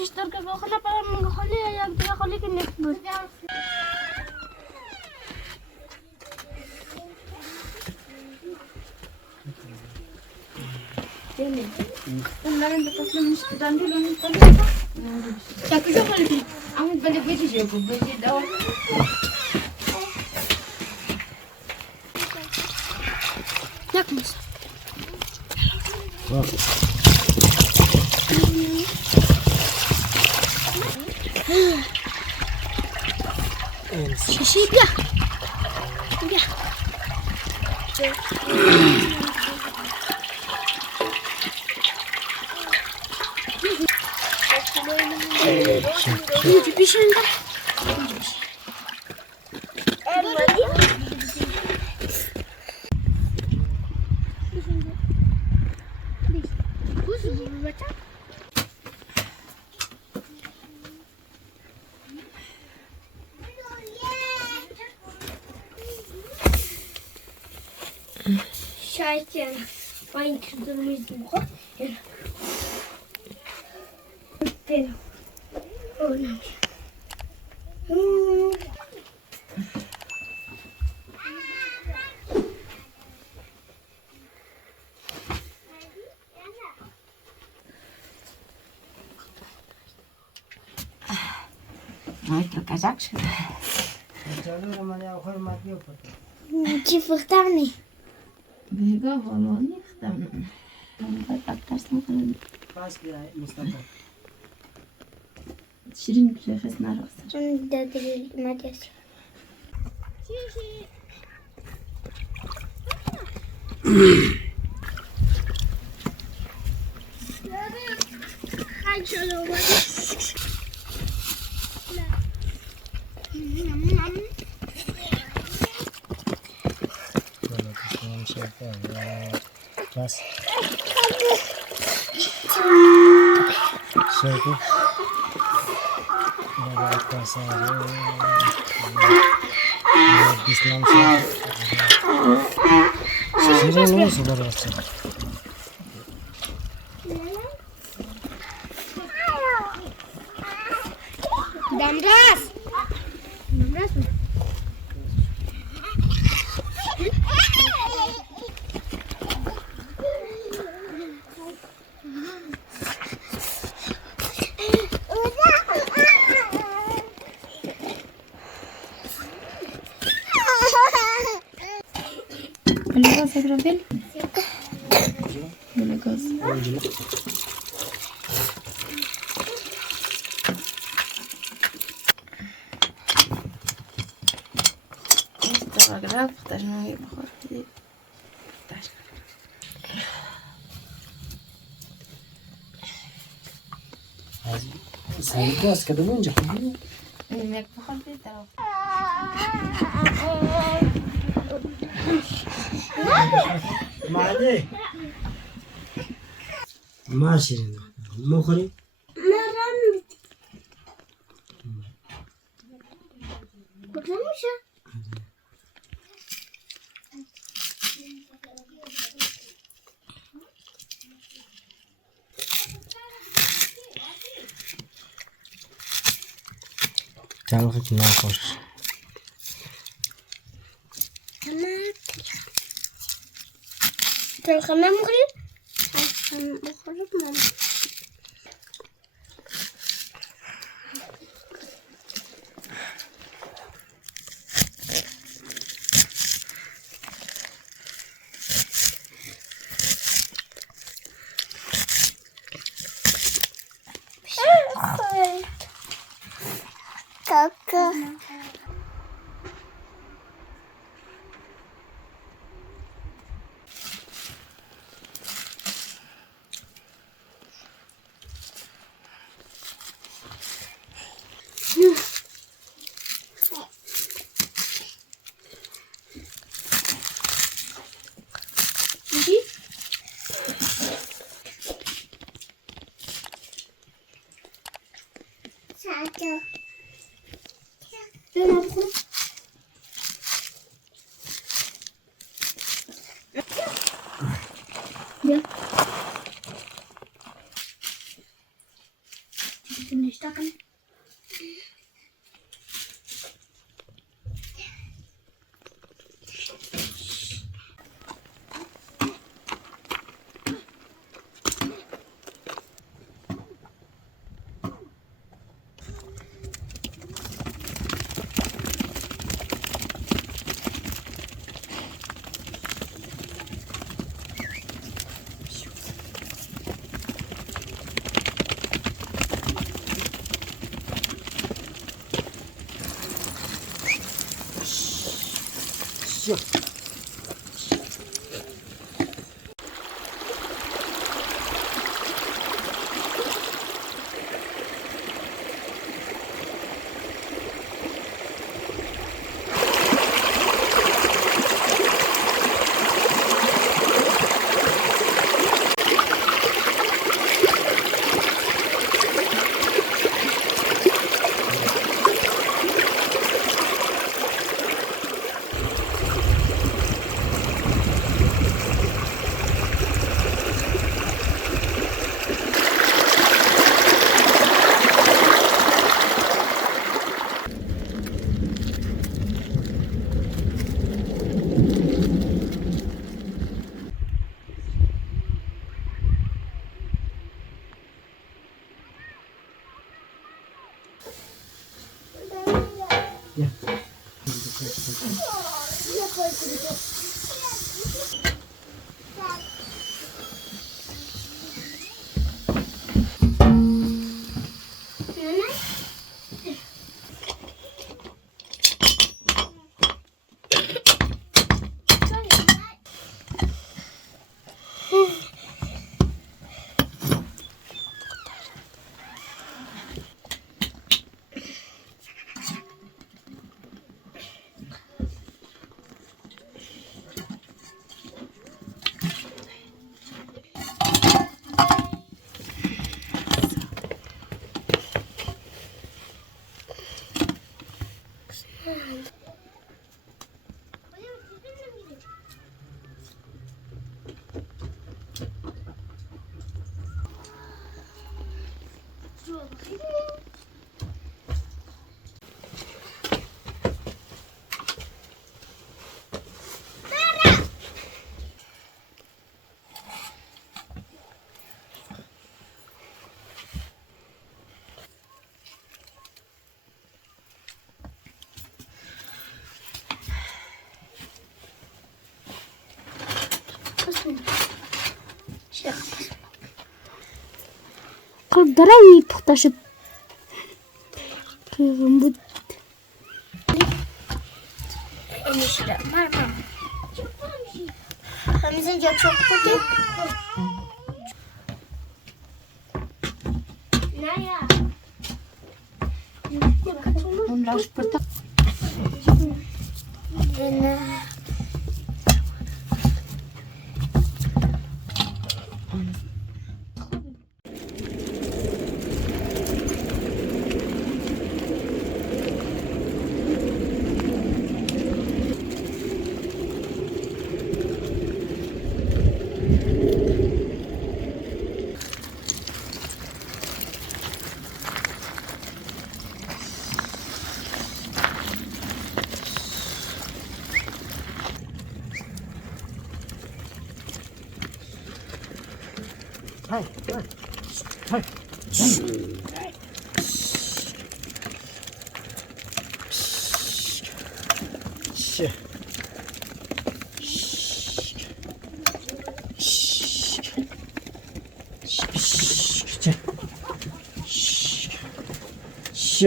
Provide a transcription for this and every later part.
تشترك بخلنا برا من خليه يا بدي خليك نكبر Bunların da taslamın üstünden değil onun tabii. Takıcı halde. Ama böyle geçecek bu. Böyle devam. Yakmasın. Bak. Şişi bir. Bir. Bir şey de. Şahit yani. Ben kırdırmayız bu. Benim. Önemli. Ой, то казак ще. Чи фахтарний? Бега волоних там. Так тарсın kalın. Şirin bir nefes narası. Onu da değil maddes. Hay şöyle Kas. Şöyle. Baba kasar. İslam şey. Şirin nasıl barası? Damraz. Damraz mı? Böyle gaz yapabilir miyim? Böyle gaz. Telegraf, też mogę pochodzić. Sen biraz kadın önce. Jak pochodzę, to... Madi. Ma Şirin. Mukhri. Meram. Bakılmış ya. Tamam ki ne yapar? Tamam. Tamam mıkırıp? Mıkırıp mı? Kaka. Satu. Dön abi. Ya. ትንሽ ታከም Дорогие тухташып. Кыгымбыт. Enişte. Merhaba. Hamizin çok kötü. Nereye? Он рашпырта. Hay, hay, hay. Şş. Şş.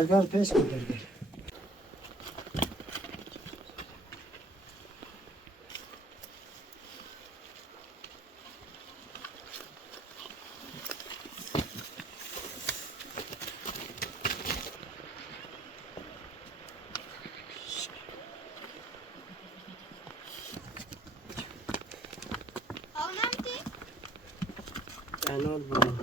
Rüzgar pes kopardı. Ne oldu?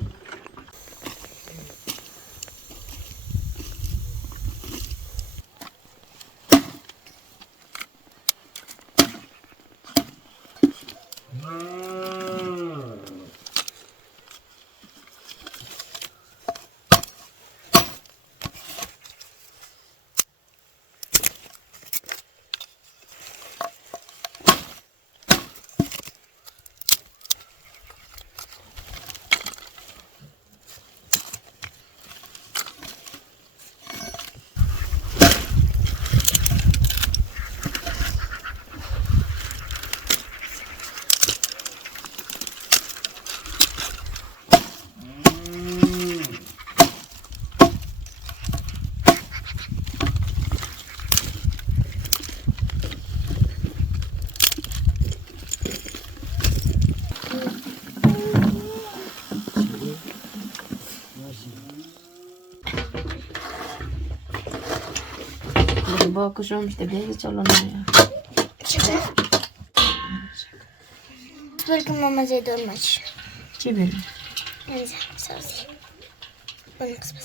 bakışım işte bezi çalınıyor ya. Только мама зайдет ночь. Çevir. Neyse, sağ ol. Bana kısmaz.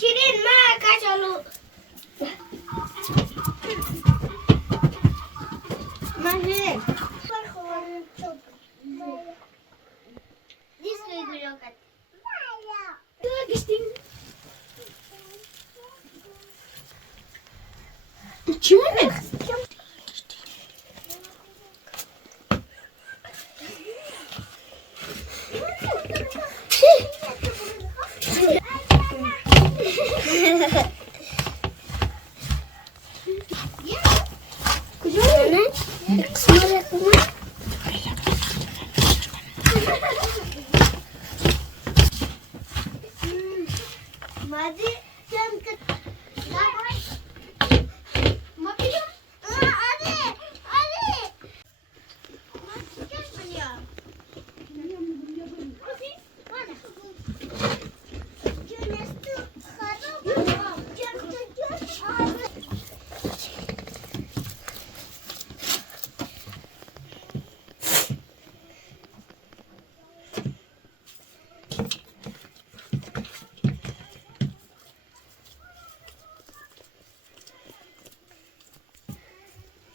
Şirin ma kaçalı. Mahir. Disney gülüyor kat. Dur geçtin. Çevir mi? Ne? Kısmına yakın. Hadi sen kıt.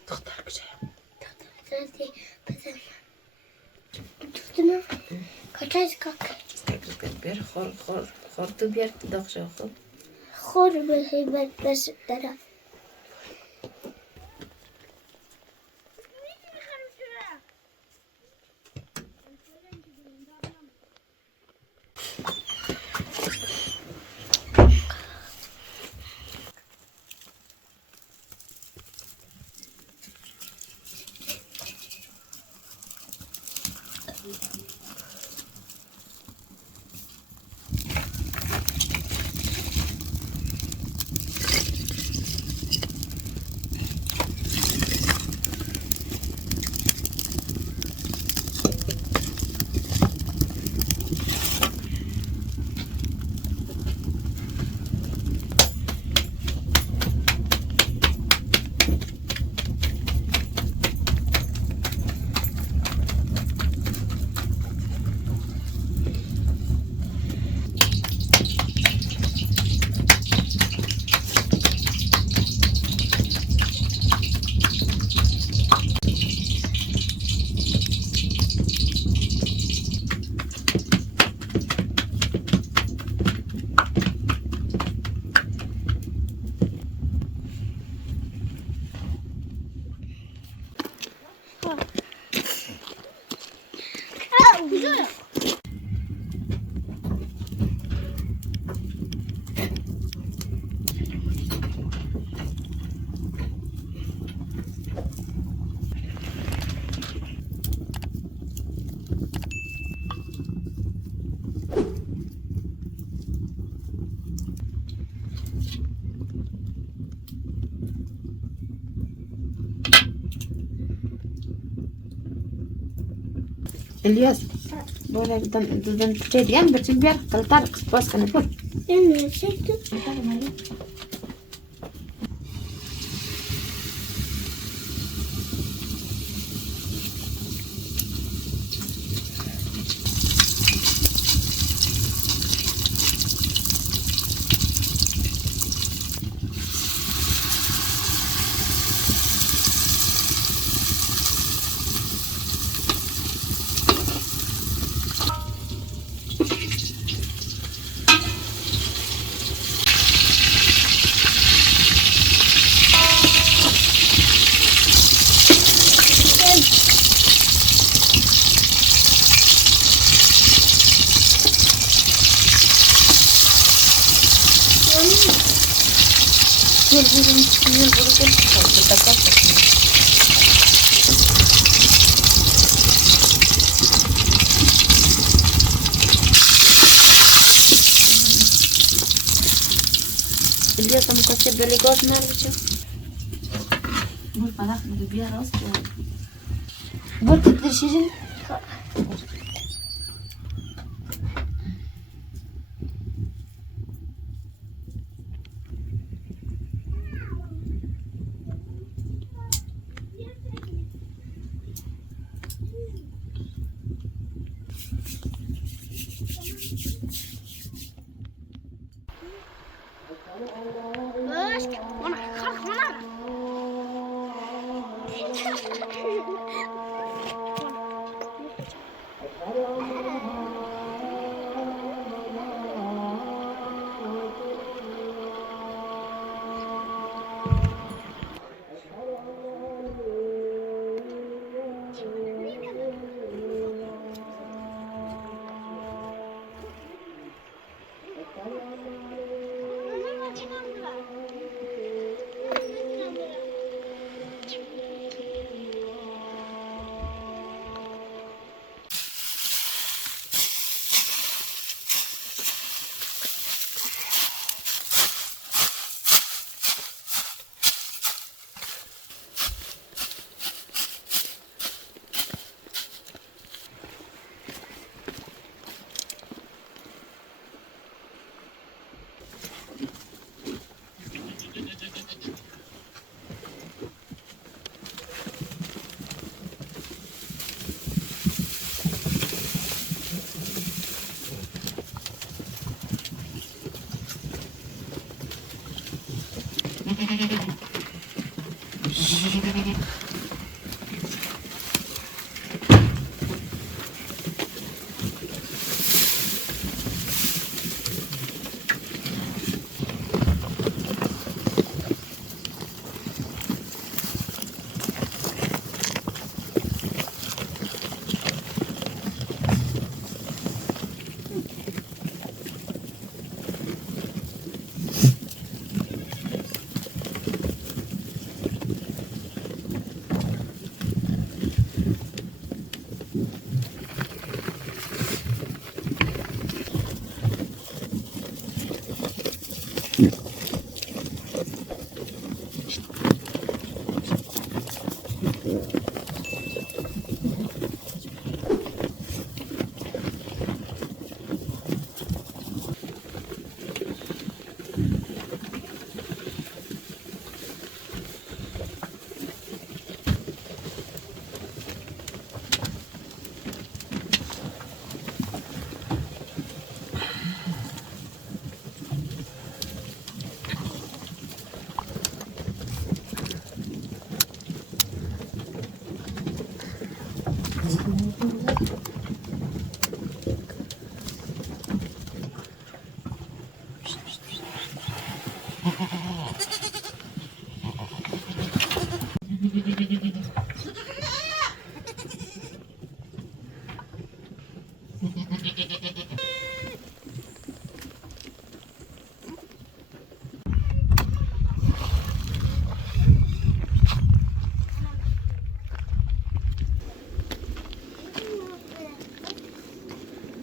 Doktor güzel. Tutun. Kaçacak kalk. Bir hor tu bir doktor. Хор бэхибэт бэсэттара. Güzel. İlyas. Böyle düzen şey diyen bir şey bir kaltar kıspas kanı pur. Ne çekti? İlyas ama kaçı böyle gözler biçim. Bu bana bir aras. Bu kadar şirin.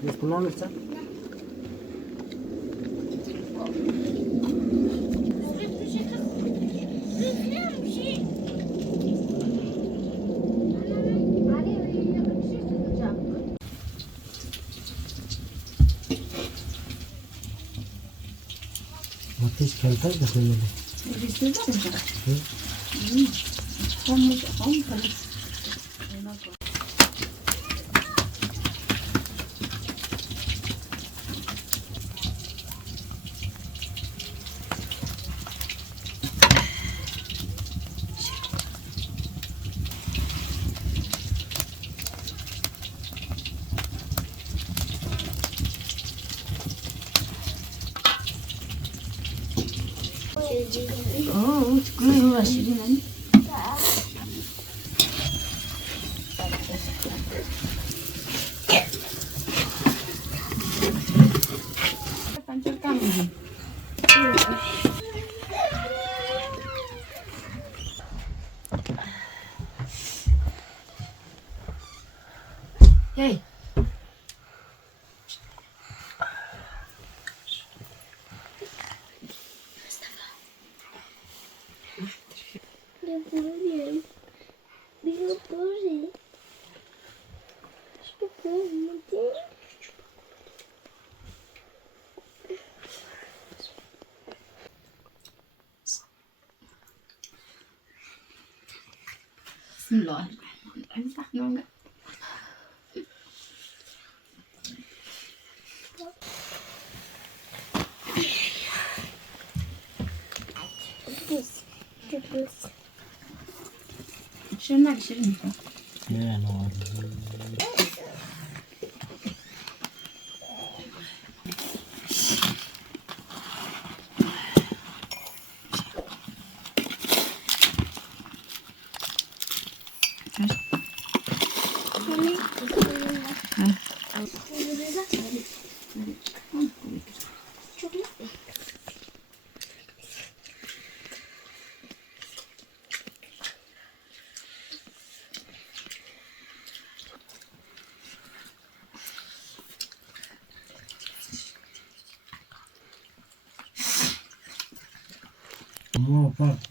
Biz kullanırsan. Ateş kalkar da söyledi. Oo, çıkıyor aşırı. Hey. Bismillahirrahmanirrahim. Şunlar şirin mi? Ne var?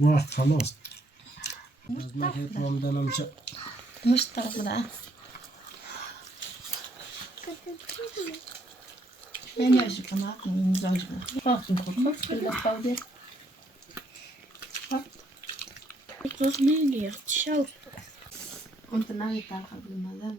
ما خلاص لازم هيك ما بدنا نمشي مش طرف يعني عشان معك من زوجنا خلاص نخرج كل فاضي Das Linie, schau. كنت ناوي تعال قبل ما ذا